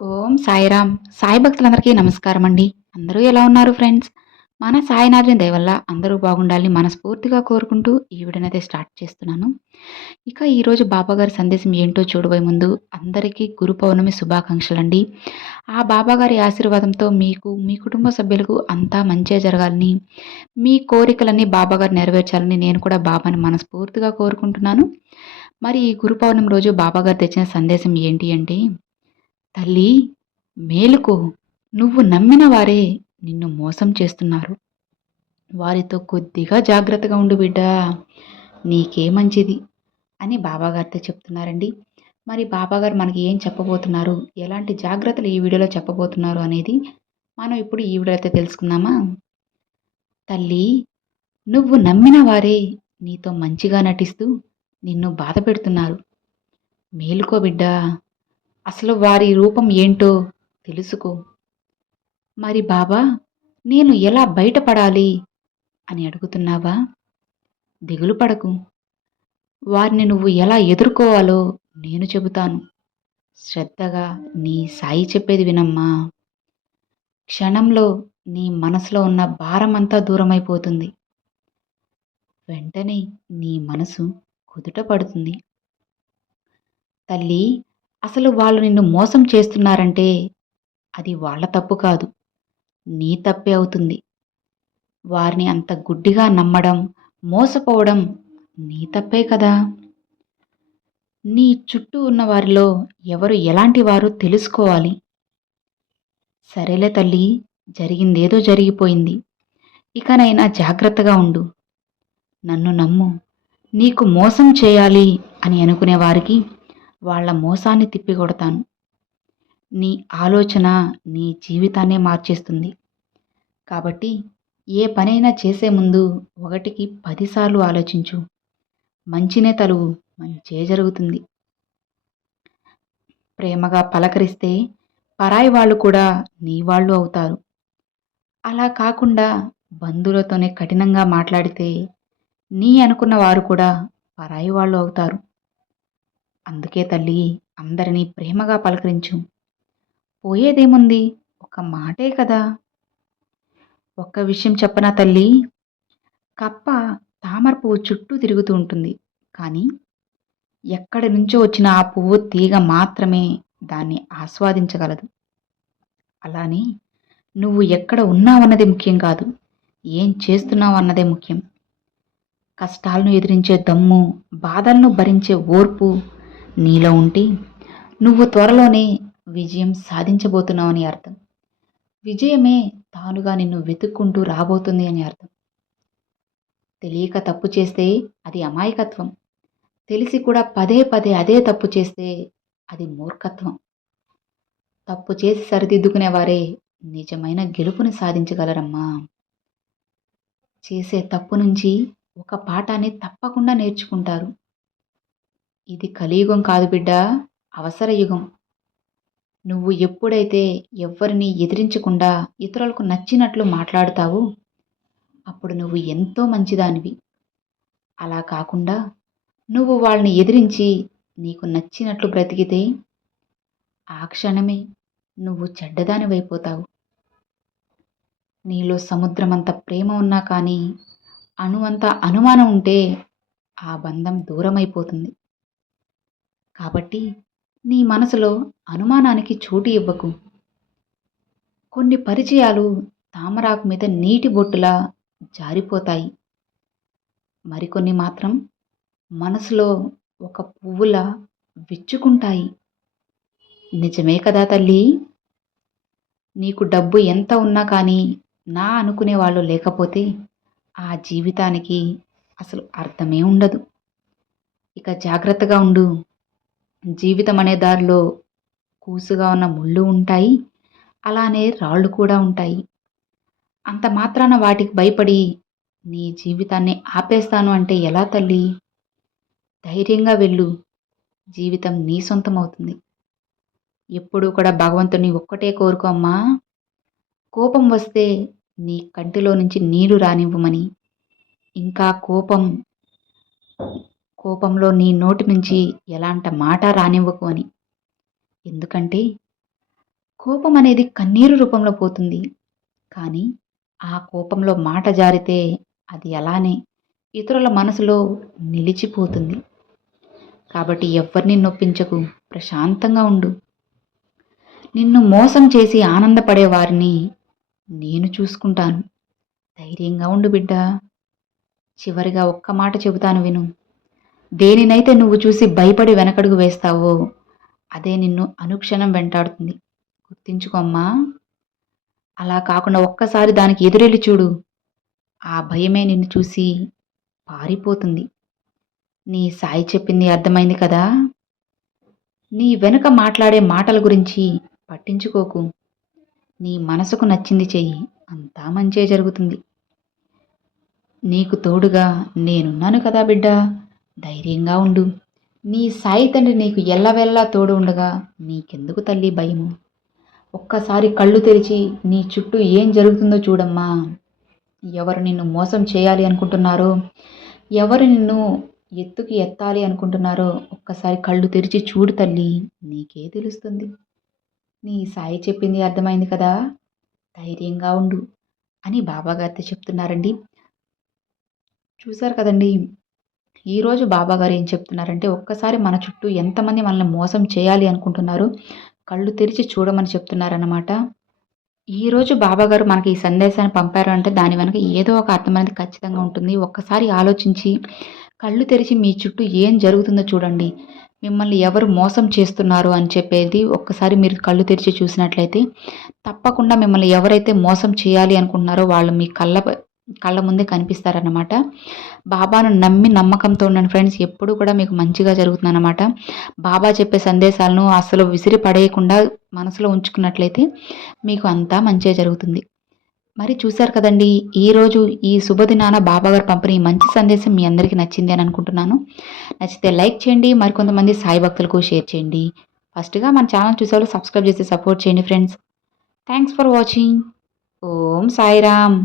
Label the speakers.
Speaker 1: ఓం సాయిరామ్. సాయి భక్తులందరికీ నమస్కారం అండి అందరూ ఎలా ఉన్నారు ఫ్రెండ్స్? మన సాయినాథుని దయవల్ల అందరూ బాగుండాలని మనస్ఫూర్తిగా కోరుకుంటూ ఈ వీడియోనైతే స్టార్ట్ చేస్తున్నాను. ఇక ఈరోజు బాబాగారి సందేశం ఏంటో చూడబోయే ముందు అందరికీ గురు పౌర్ణమి శుభాకాంక్షలు అండి ఆ బాబాగారి ఆశీర్వాదంతో మీకు మీ కుటుంబ సభ్యులకు అంతా మంచిగా జరగాలని మీ కోరికలన్నీ బాబాగారు నెరవేర్చాలని నేను కూడా బాబాని మనస్ఫూర్తిగా కోరుకుంటున్నాను. మరి ఈ గురు పౌర్ణమి రోజు బాబాగారు తెచ్చిన సందేశం ఏంటి అంటే తల్లి మేలుకో నువ్వు నమ్మిన వారే నిన్ను మోసం చేస్తున్నారు. వారితో కొద్దిగా జాగ్రత్తగా ఉండు బిడ్డా. నీకే మంచిది అని బాబాగారితో చెప్తున్నారండి. మరి బాబాగారు మనకి ఏం చెప్పబోతున్నారు? ఎలాంటి జాగ్రత్తలు ఈ వీడియోలో చెప్పబోతున్నారు అనేది మనం ఇప్పుడు ఈ వీడియో అయితే తెలుసుకుందామా? తల్లి నువ్వు నమ్మిన వారే నీతో మంచిగా నటిస్తూ నిన్ను బాధ పెడుతున్నారు. మేలుకో బిడ్డా. అసలు వారి రూపం ఏంటో తెలుసుకో. మరి బాబా నేను ఎలా బయటపడాలి? అని అడుగుతున్నావా? దిగులు పడకు. వారిని నువ్వు ఎలా ఎదుర్కోవాలో నేను చెబుతాను. శ్రద్ధగా నీ సాయి చెప్పేది వినమ్మా. క్షణంలో నీ మనసులో ఉన్న భారమంతా దూరమైపోతుంది. వెంటనే నీ మనసు కుదుట పడుతుంది. తల్లి అసలు వాళ్ళు నిన్ను మోసం చేస్తున్నారంటే అది వాళ్ళ తప్పు కాదు. నీ తప్పే అవుతుంది. వారిని అంత గుడ్డిగా నమ్మడం మోసపోవడం నీ తప్పే కదా. నీ చుట్టూ ఉన్న వారిలో ఎవరు ఎలాంటి వారు తెలుసుకోవాలి. సరేలే తల్లి జరిగిందేదో జరిగిపోయింది. ఇకనైనా జాగ్రత్తగా ఉండు. నన్ను నమ్ము. నీకు మోసం చేయాలి అని అనుకునే వారికి వాళ్ళ మోసాన్ని తిప్పికొడతాను. నీ ఆలోచన నీ జీవితాన్నే మార్చేస్తుంది. కాబట్టి ఏ పనైనా చేసే ముందు ఒకటికి పదిసార్లు ఆలోచించు. మంచినే తలువు మంచే జరుగుతుంది. ప్రేమగా పలకరిస్తే పరాయి వాళ్ళు కూడా నీ వాళ్ళు అవుతారు. అలా కాకుండా బంధువులతోనే కఠినంగా మాట్లాడితే నీ అనుకున్న వారు కూడా పరాయి వాళ్ళు అవుతారు. అందుకే తల్లి అందరినీ ప్రేమగా పలకరించు. పోయేదేముంది? ఒక మాటే కదా? ఒక్క విషయం చెప్పనా తల్లి? కప్ప తామర పువ్వు చుట్టూ తిరుగుతూ ఉంటుంది. కానీ ఎక్కడి నుంచో వచ్చిన ఆ పువ్వు తీగ మాత్రమే దాన్ని ఆస్వాదించగలదు. అలానే నువ్వు ఎక్కడ ఉన్నావన్నది ముఖ్యం కాదు. ఏం చేస్తున్నావు అన్నదే ముఖ్యం. కష్టాలను ఎదిరించే దమ్ము బాధలను భరించే ఓర్పు నీలో ఉంటే నువ్వు త్వరలోనే విజయం సాధించబోతున్నావని అర్థం. విజయమే తానుగా నిన్ను వెతుక్కుంటూ రాబోతుంది అని అర్థం. తెలియక తప్పు చేస్తే అది అమాయకత్వం. తెలిసి కూడా పదే పదే అదే తప్పు చేస్తే అది మూర్ఖత్వం. తప్పు చేసి సరిదిద్దుకునే వారే నిజమైన గెలుపుని సాధించగలరమ్మా. చేసే తప్పు నుంచి ఒక పాఠాన్ని తప్పకుండా నేర్చుకుంటారు. ఇది కలియుగం కాదు బిడ్డ అవసర యుగం. నువ్వు ఎప్పుడైతే ఎవ్వరిని ఎదిరించకుండా ఇతరులకు నచ్చినట్లు మాట్లాడుతావో అప్పుడు నువ్వు ఎంతో మంచిదానివి. అలా కాకుండా నువ్వు వాళ్ళని ఎదిరించి నీకు నచ్చినట్లు బ్రతికితే ఆ క్షణమే నువ్వు చెడ్డదానివైపోతావు నీలో సముద్రమంత ప్రేమ ఉన్నా కానీ అణువంత అనుమానం ఉంటే ఆ బంధం దూరమైపోతుంది. కాబట్టి నీ మనసులో అనుమానానికి చోటు ఇవ్వకు. కొన్ని పరిచయాలు తామరాకు మీద నీటి బొట్టులా జారిపోతాయి. మరికొన్ని మాత్రం మనసులో ఒక పువ్వులా విచ్చుకుంటాయి. నిజమే కదా తల్లి? నీకు డబ్బు ఎంత ఉన్నా కానీ నా అనుకునే వాళ్ళు లేకపోతే ఆ జీవితానికి అసలు అర్థమే ఉండదు. ఇక జాగ్రత్తగా ఉండు. జీవితం అనే దారిలో కూసుగా ఉన్న ముళ్ళు ఉంటాయి. అలానే రాళ్ళు కూడా ఉంటాయి. అంత మాత్రాన వాటికి భయపడి నీ జీవితాన్ని ఆపేస్తాను అంటే ఎలా తల్లి? ధైర్యంగా వెళ్ళు. జీవితం నీ సొంతం అవుతుంది ఎప్పుడూ కూడా భగవంతుని ఒక్కటే కోరుకో అమ్మా. కోపం వస్తే నీ కంటిలో నుంచి నీరు రానివ్వమని. ఇంకా కోపం కోపంలో నీ నోటి నుంచి ఎలాంటి మాట రానివ్వకు అని. ఎందుకంటే కోపం అనేది కన్నీరు రూపంలో పోతుంది. కానీ ఆ కోపంలో మాట జారితే అది అలానే ఇతరుల మనసులో నిలిచిపోతుంది. కాబట్టి ఎవరిని నొప్పించకు ప్రశాంతంగా ఉండు. నిన్ను మోసం చేసి ఆనందపడే వారిని నేను చూసుకుంటాను. ధైర్యంగా ఉండు బిడ్డ. చివరిగా ఒక్క మాట చెబుతాను విను. దేనినైతే నువ్వు చూసి భయపడి వెనకడుగు వేస్తావో అదే నిన్ను అనుక్షణం వెంటాడుతుంది. గుర్తించుకోమ్మా అలా కాకుండా ఒక్కసారి దానికి ఎదురెళ్ళి చూడు. ఆ భయమే నిన్ను చూసి పారిపోతుంది. నీ సాయి చెప్పింది అర్థమైంది కదా? నీ వెనుక మాట్లాడే మాటల గురించి పట్టించుకోకు. నీ మనసుకు నచ్చింది చెయ్యి. అంతా మంచే జరుగుతుంది. నీకు తోడుగా నేనున్నాను కదా బిడ్డ. ధైర్యంగా ఉండు. నీ సాయి తండ్రి నీకు ఎల్లవెల్లా తోడు ఉండగా నీకెందుకు తల్లి భయము? ఒక్కసారి కళ్ళు తెరిచి నీ చుట్టూ ఏం జరుగుతుందో చూడమ్మా. ఎవరు నిన్ను మోసం చేయాలి అనుకుంటున్నారో? ఎవరు నిన్ను ఎత్తుకి ఎత్తాలి అనుకుంటున్నారో ఒక్కసారి కళ్ళు తెరిచి చూడు తల్లి నీకే తెలుస్తుంది. నీ సాయి చెప్పింది అర్థమైంది కదా? ధైర్యంగా ఉండు అని బాబాగారితో చెప్తున్నారండి. చూశారు కదండి ఈరోజు బాబాగారు ఏం చెప్తున్నారంటే ఒక్కసారి మన చుట్టూ ఎంతమంది మనల్ని మోసం చేయాలి అనుకుంటున్నారు కళ్ళు తెరిచి చూడమని చెప్తున్నారన్నమాట. ఈరోజు బాబాగారు మనకి ఈ సందేశాన్ని పంపారు అంటే దాని వెనక ఏదో ఒక అర్థం అనేది ఖచ్చితంగా ఉంటుంది. ఒక్కసారి ఆలోచించి కళ్ళు తెరిచి మీ చుట్టూ ఏం జరుగుతుందో చూడండి. మిమ్మల్ని ఎవరు మోసం చేస్తున్నారు అని చెప్పేది ఒక్కసారి మీరు కళ్ళు తెరిచి చూసినట్లయితే తప్పకుండా మిమ్మల్ని ఎవరైతే మోసం చేయాలి అనుకుంటున్నారో వాళ్ళు మీ కళ్ళ కళ్ళ ముందే కనిపిస్తారన్నమాట. బాబాను నమ్మి నమ్మకంతో ఉండండి ఫ్రెండ్స్ ఎప్పుడు కూడా మీకు మంచిగా జరుగుతుందన్నమాట. బాబా చెప్పే సందేశాలను అసలు విసిరి పడేయకుండా మనసులో ఉంచుకున్నట్లయితే మీకు అంతా మంచిగా జరుగుతుంది. మరి చూశారు కదండి ఈరోజు ఈ శుభదినాన బాబాగారు పంపిన ఈ మంచి సందేశం మీ అందరికీ నచ్చింది అని అనుకుంటున్నాను. నచ్చితే లైక్ చేయండి మరికొంతమంది సాయి భక్తులకు షేర్ చేయండి. ఫస్ట్గా మన ఛానల్ చూసేవాళ్ళు సబ్స్క్రైబ్ చేసి సపోర్ట్ చేయండి friends thanks for watching Om Sairam.